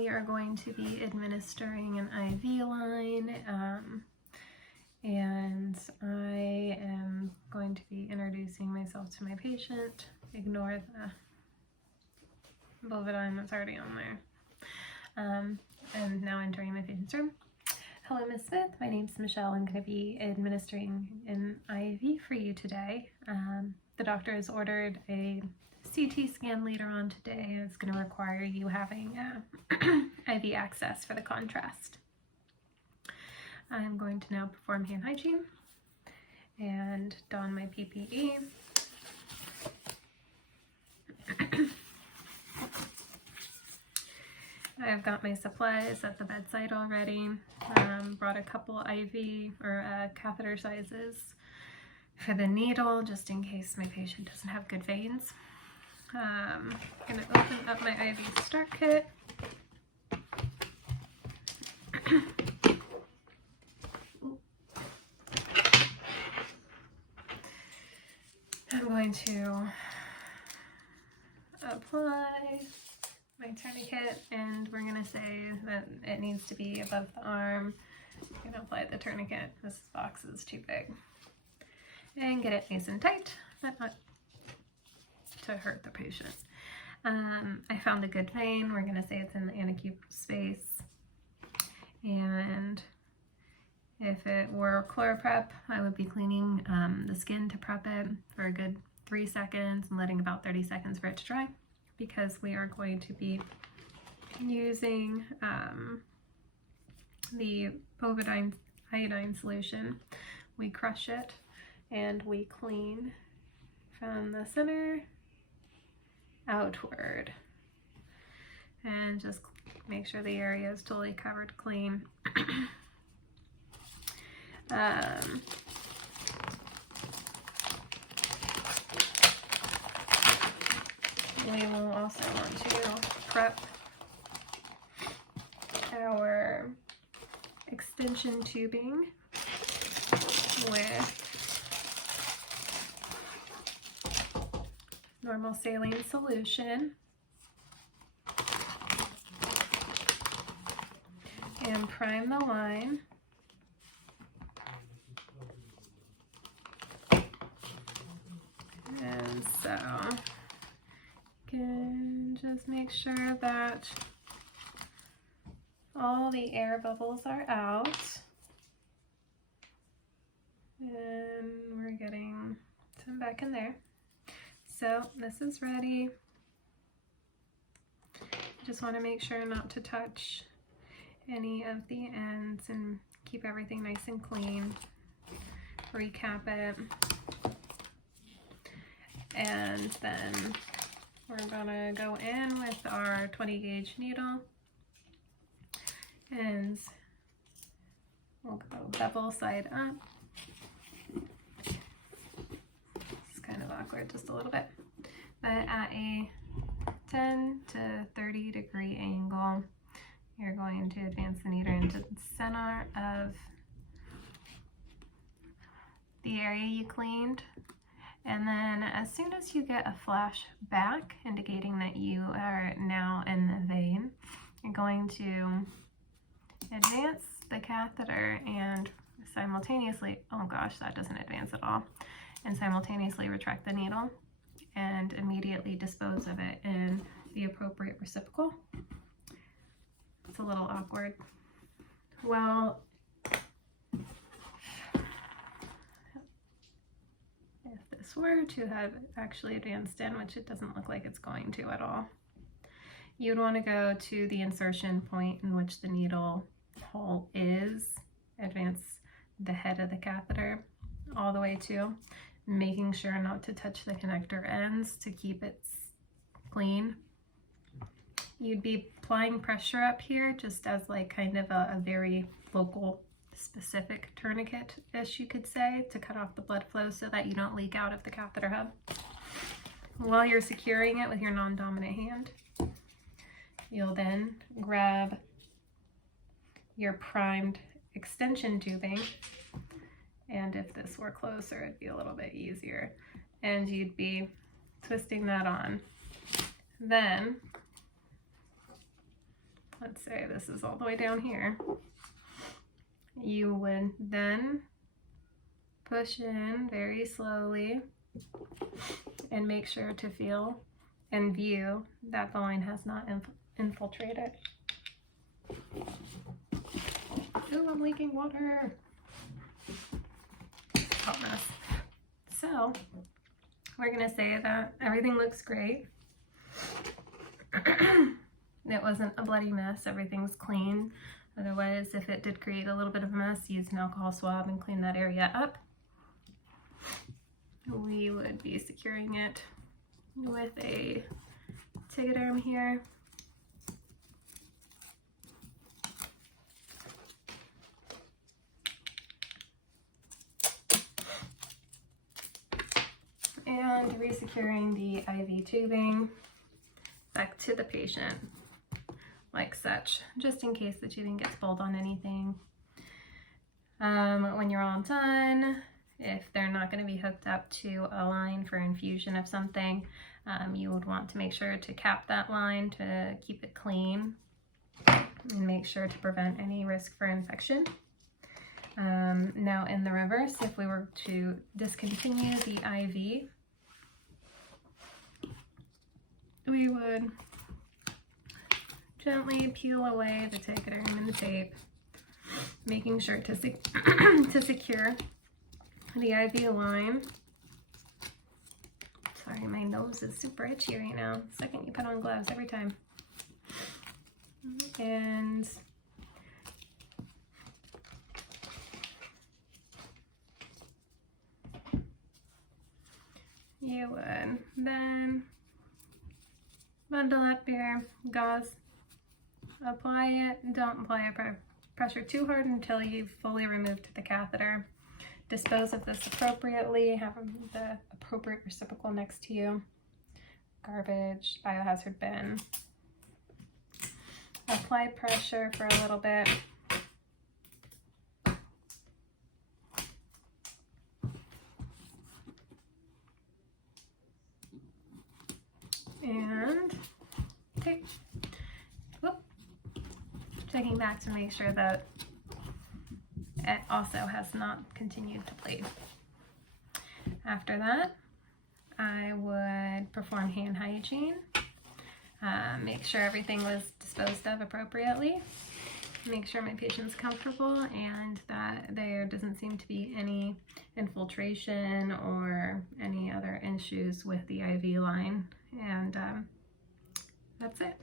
we are going to be administering an IV line, and I am going to be introducing myself to my patient. Ignore the bovidine that's already on there. And now entering my patient's room. Hello, Ms. Smith. My name's Michelle. I'm going to be administering an IV for you today. The doctor has ordered a CT scan later on today. It's going to require you having IV access for the contrast. I'm going to now perform hand hygiene and don my PPE. I've got my supplies at the bedside already. Brought a couple IV or catheter sizes for the needle, just in case my patient doesn't have good veins. I'm gonna open up my IV start kit. I'm going to apply my tourniquet, and we're going to say that it needs to be above the arm. I'm going to apply the tourniquet. This box is too big. And get it nice and tight, but not to hurt the patient. I found a good vein. We're going to say it's in the anacupal space. And if it were chloroprep, I would be cleaning the skin to prep it for a good 3 seconds and letting about 30 seconds for it to dry, because we are going to be using the bovidine iodine solution. We crush it and we clean from the center outward, and just make sure the area is totally covered clean. We will also want to prep our extension tubing with normal saline solution and prime the line. And so can just make sure that all the air bubbles are out, and we're getting some back in there. So this is ready. Just want to make sure not to touch any of the ends and keep everything nice and clean. Recap it, and then we're gonna go in with our 20 gauge needle, and we'll go bevel side up. It's kind of awkward just a little bit, but at a 10 to 30 degree angle, you're going to advance the needle into the center of the area you cleaned. And then as soon as you get a flash back indicating that you are now in the vein, you're going to advance the catheter and simultaneously, oh gosh, that doesn't advance at all, and simultaneously retract the needle and immediately dispose of it in the appropriate receptacle. It's a little awkward. Well, if this were to have actually advanced in, which it doesn't look like it's going to at all, you'd want to go to the insertion point in which the needle hole is, advance the head of the catheter all the way to, making sure not to touch the connector ends to keep it clean. You'd be applying pressure up here just as like kind of a very local specific tourniquet-ish, you could say, to cut off the blood flow so that you don't leak out of the catheter hub. While you're securing it with your non-dominant hand, you'll then grab your primed extension tubing, and if this were closer, it'd be a little bit easier, and you'd be twisting that on. Then let's say this is all the way down here, you would then push in very slowly and make sure to feel and view that the line has not infiltrated. Ooh, I'm leaking water. Hot mess. So we're gonna say that everything looks great. It wasn't a bloody mess, everything's clean. Otherwise, if it did create a little bit of a mess, use an alcohol swab and clean that area up. We would be securing it with a tegaderm here. And resecuring the IV tubing back to the patient like such, just in case the tubing gets pulled on anything. When you're all done, if they're not going to be hooked up to a line for infusion of something, you would want to make sure to cap that line to keep it clean and make sure to prevent any risk for infection. Now in the reverse, if we were to discontinue the IV, we would gently peel away the tegaderm and the tape, making sure to secure the IV line. Sorry, my nose is super itchy right now. Second you put on gloves every time. And you would then bundle up your gauze, apply it, don't apply it pressure too hard until you've fully removed the catheter. Dispose of this appropriately, have the appropriate receptacle next to you, garbage, biohazard bin. Apply pressure for a little bit. And tape. Whoop. Checking back to make sure that it also has not continued to bleed. After that, I would perform hand hygiene, make sure everything was disposed of appropriately, make sure my patient's comfortable and that there doesn't seem to be any infiltration or any other issues with the IV line, and that's it.